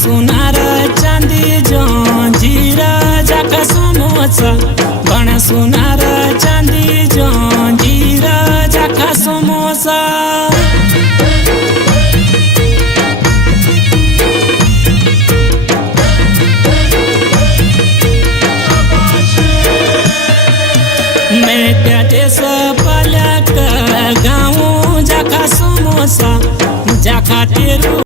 सोनार चांदी जंजीरा जाका समोसा बना सोनार चांदी जंजीरा जाका समोसा मैं त्याचे